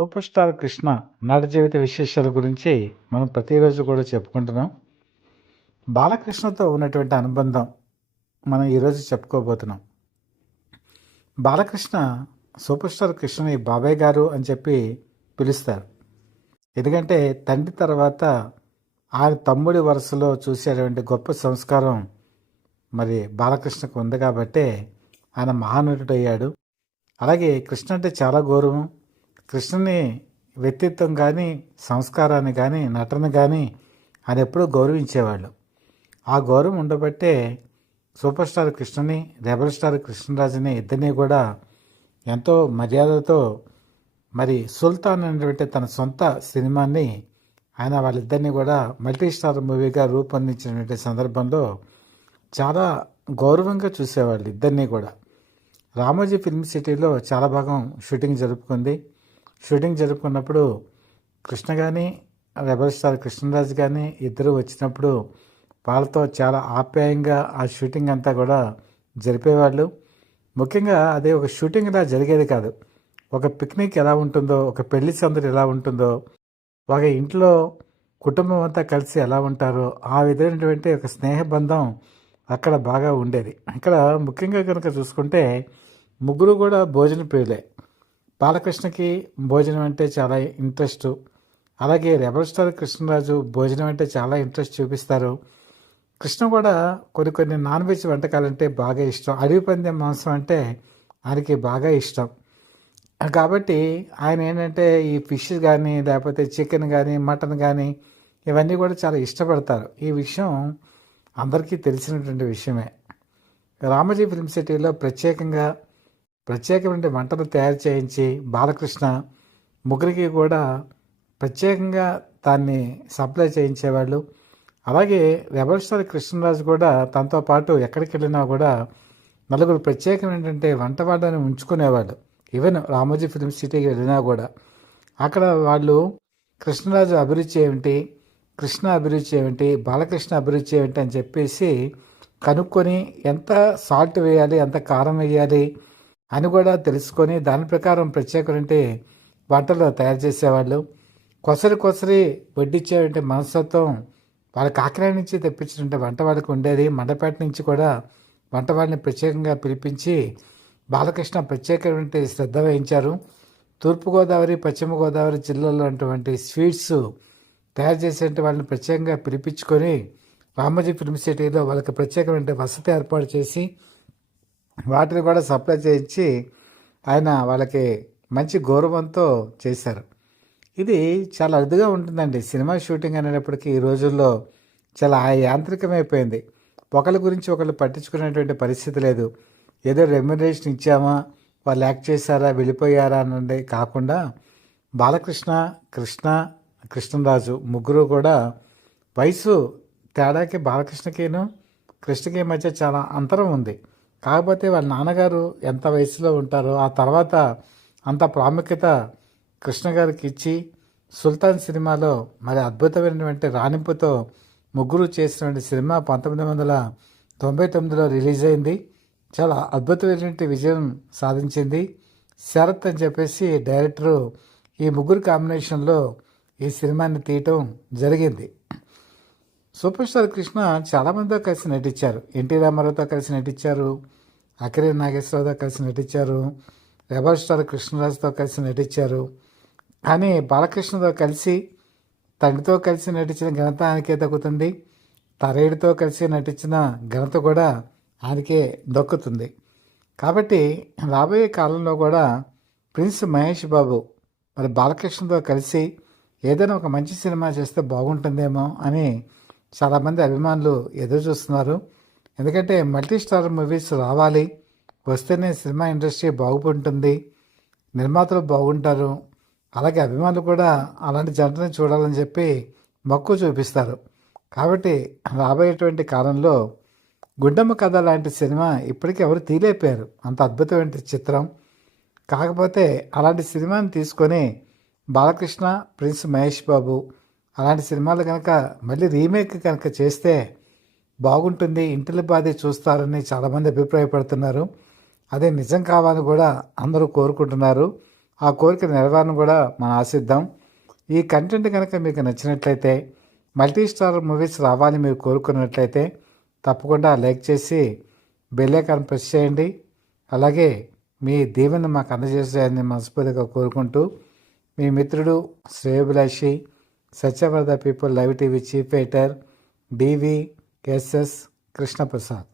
Super star Krishna నాట జీవిత విశేషాల గురించి మనం ప్రతిరోజు కూడా చెప్పుకుంటున్నాం. బాలకృష్ణతో ఉన్నటువంటి అనుబంధం మనం ఈరోజు చెప్పుకోబోతున్నాం. బాలకృష్ణ సూపర్ స్టార్ కృష్ణని బాబాయ్ గారు అని చెప్పి పిలుస్తారు. ఎందుకంటే తండ్రి తర్వాత ఆయన తమ్ముడి వరుసలో చూసేటువంటి గొప్ప సంస్కారం మరి బాలకృష్ణకు ఉంది కాబట్టే ఆయన మహానటుడు అయ్యాడు. అలాగే కృష్ణ అంటే చాలా గౌరవం. కృష్ణుని వ్యక్తిత్వం కానీ సంస్కారాన్ని కానీ నటన కానీ ఆయన ఎప్పుడూ గౌరవించేవాళ్ళు. ఆ గౌరవం ఉండబట్టే సూపర్ స్టార్ కృష్ణని రెబల్ స్టార్ కృష్ణరాజుని ఇద్దరిని కూడా ఎంతో మర్యాదతో మరి సుల్తాన్ అనేటువంటి తన సొంత సినిమాని ఆయన వాళ్ళిద్దరిని కూడా మల్టీ స్టార్ మూవీగా రూపొందించినటువంటి సందర్భంలో చాలా గౌరవంగా చూసేవాళ్ళు ఇద్దరిని కూడా. రామోజీ ఫిల్మ్ సిటీలో చాలా భాగం షూటింగ్ జరుపుకుంది. షూటింగ్ జరుపుకున్నప్పుడు కృష్ణ కానీ రెబల్ స్టార్ కృష్ణరాజు కానీ ఇద్దరు వచ్చినప్పుడు వాళ్ళతో చాలా ఆప్యాయంగా ఆ షూటింగ్ అంతా కూడా జరిపేవాళ్ళు. ముఖ్యంగా అదే ఒక షూటింగ్లా జరిగేది కాదు. ఒక పిక్నిక్ ఎలా ఉంటుందో ఒక పెళ్ళి సందడి ఎలా ఉంటుందో ఒక ఇంట్లో కుటుంబం అంతా కలిసి ఎలా ఉంటారో ఆ విధమైనటువంటి ఒక స్నేహబంధం అక్కడ బాగా ఉండేది. ఇక్కడ ముఖ్యంగా కనుక చూసుకుంటే ముగ్గురు కూడా భోజన ప్రియులే. బాలకృష్ణకి భోజనం అంటే చాలా ఇంట్రెస్ట్. అలాగే రెబల్ స్టార్ కృష్ణరాజు భోజనం అంటే చాలా ఇంట్రెస్ట్ చూపిస్తారు. కృష్ణ కూడా కొన్ని కొన్ని నాన్ వెజ్ వంటకాలంటే బాగా ఇష్టం. అడవి పందెం మాంసం అంటే ఆయనకి బాగా ఇష్టం. కాబట్టి ఆయన ఏంటంటే ఈ ఫిష్ కానీ లేకపోతే చికెన్ కానీ మటన్ కానీ ఇవన్నీ కూడా చాలా ఇష్టపడతారు. ఈ విషయం అందరికీ తెలిసినటువంటి విషయమే. రామజీ ఫిల్మ్ సిటీలో ప్రత్యేకంగా ప్రత్యేకమైన వంటలు తయారు చేయించి బాలకృష్ణ ముగ్గురికి కూడా ప్రత్యేకంగా దాన్ని సప్లై చేయించేవాళ్ళు. అలాగే రెబల్ స్టార్ కృష్ణరాజు కూడా తనతో పాటు ఎక్కడికి వెళ్ళినా కూడా నలుగురు ప్రత్యేకమైనటువంటి వంట వాళ్ళని ఉంచుకునేవాళ్ళు. ఈవెన్ రామోజీ ఫిలిం సిటీకి వెళ్ళినా కూడా. అక్కడ వాళ్ళు కృష్ణరాజు అభిరుచి ఏమిటి కృష్ణ అభిరుచి ఏమిటి బాలకృష్ణ అభిరుచి ఏమిటి అని చెప్పేసి కనుక్కొని ఎంత సాల్ట్ వేయాలి ఎంత కారం వేయాలి అని కూడా తెలుసుకొని దాని ప్రకారం ప్రత్యేకమైన వంటలు తయారు చేసేవాళ్ళు. కొసరి కొసరి వడ్డిచ్చేటువంటి మనస్తత్వం వాళ్ళ కాకినాడ నుంచి తెప్పించినటువంటి వంట వాళ్ళకి ఉండేది. మండపేట నుంచి కూడా వంట వాళ్ళని ప్రత్యేకంగా పిలిపించి బాలకృష్ణ ప్రత్యేకమైనటువంటి శ్రద్ధ వహించారు. తూర్పుగోదావరి పశ్చిమ గోదావరి జిల్లాలో అటువంటి స్వీట్స్ తయారు చేసే వాళ్ళని ప్రత్యేకంగా పిలిపించుకొని రామోజీ ఫిల్మ్ సిటీలో వాళ్ళకి ప్రత్యేకమైన వసతి ఏర్పాటు చేసి వాటిని కూడా సప్లై చేయించి ఆయన వాళ్ళకి మంచి గౌరవంతో చేశారు. ఇది చాలా అరుదుగా ఉంటుందండి. సినిమా షూటింగ్ అనేటప్పటికీ ఈ రోజుల్లో చాలా యాంత్రికమైపోయింది. ఒకరి గురించి ఒకరు పట్టించుకునేటువంటి పరిస్థితి లేదు. ఏదో రెమ్యునరేషన్ ఇచ్చామా? వాళ్ళు యాక్ట్ చేశారా? వెళ్ళిపోయారా? అన్నది కాకుండా బాలకృష్ణ కృష్ణ కృష్ణరాజు ముగ్గురు కూడా వయసు తేడాకి బాలకృష్ణకిను కృష్ణకి మధ్య చాలా అంతరం ఉంది. కాకపోతే వాళ్ళ నాన్నగారు ఎంత వయసులో ఉంటారో ఆ తర్వాత అంత ప్రాముఖ్యత కృష్ణ గారికి ఇచ్చి సుల్తాన్ సినిమాలో మరి అద్భుతమైనటువంటి రాణింపుతో ముగ్గురు చేసినటువంటి సినిమా పంతొమ్మిది వందల తొంభై తొమ్మిదిలో రిలీజ్ అయింది. చాలా అద్భుతమైనటువంటి విజయం సాధించింది. శరత్ అని చెప్పేసి డైరెక్టరు ఈ ముగ్గురు కాంబినేషన్లో ఈ సినిమాని తీయటం జరిగింది. సూపర్ స్టార్ కృష్ణ చాలామందితో కలిసి నటించారు. ఎన్టీ రామారావుతో కలిసి నటించారు. అఖిరే నాగేశ్వరరావుతో కలిసి నటించారు. రెబల్ స్టార్ కృష్ణరాజుతో కలిసి నటించారు. కానీ బాలకృష్ణతో కలిసి తండ్రితో కలిసి నటించిన ఘనత ఆయనకే దక్కుతుంది. తరేడితో కలిసి నటించిన ఘనత కూడా ఆయనకే దక్కుతుంది. కాబట్టి రాబోయే కాలంలో కూడా ప్రిన్స్ మహేష్ బాబు మరి బాలకృష్ణతో కలిసి ఏదైనా ఒక మంచి సినిమా చేస్తే బాగుంటుందేమో అని చాలామంది అభిమానులు ఎదురు చూస్తున్నారు. ఎందుకంటే మల్టీ స్టార్ మూవీస్ రావాలి వస్తేనే సినిమా ఇండస్ట్రీ బాగుంటుంది నిర్మాతలు బాగుంటారు. అలాగే అభిమానులు కూడా అలాంటి జంటని చూడాలని చెప్పి మక్కువ చూపిస్తారు. కాబట్టి రాబోయేటువంటి కాలంలో గుండమ్మ కథ లాంటి సినిమా ఇప్పటికీ ఎవరు తీలేపారు అంత అద్భుతమైన చిత్రం. కాకపోతే అలాంటి సినిమాని తీసుకొని బాలకృష్ణ ప్రిన్స్ మహేష్ బాబు అలాంటి సినిమాలు కనుక మళ్ళీ రీమేక్ కనుక చేస్తే బాగుంటుంది ఇంటిని బాధి చూస్తారని చాలామంది అభిప్రాయపడుతున్నారు. అదే నిజం కావాలని కూడా అందరూ కోరుకుంటున్నారు. ఆ కోరిక నెరవేరను కూడా మనం ఆశిద్దాం. ఈ కంటెంట్ కనుక మీకు నచ్చినట్లయితే మల్టీ స్టార్ మూవీస్ రావాలని మీరు కోరుకున్నట్లయితే తప్పకుండా లైక్ చేసి బెల్ ప్రెస్ చేయండి. అలాగే మీ దీవెన మాకు అందజేసేయాలని మనస్ఫూర్తిగా కోరుకుంటూ మీ మిత్రుడు శ్రేయభిలాషి सचवर people live TV chief editor DV कैसएस Krishna प्रसाद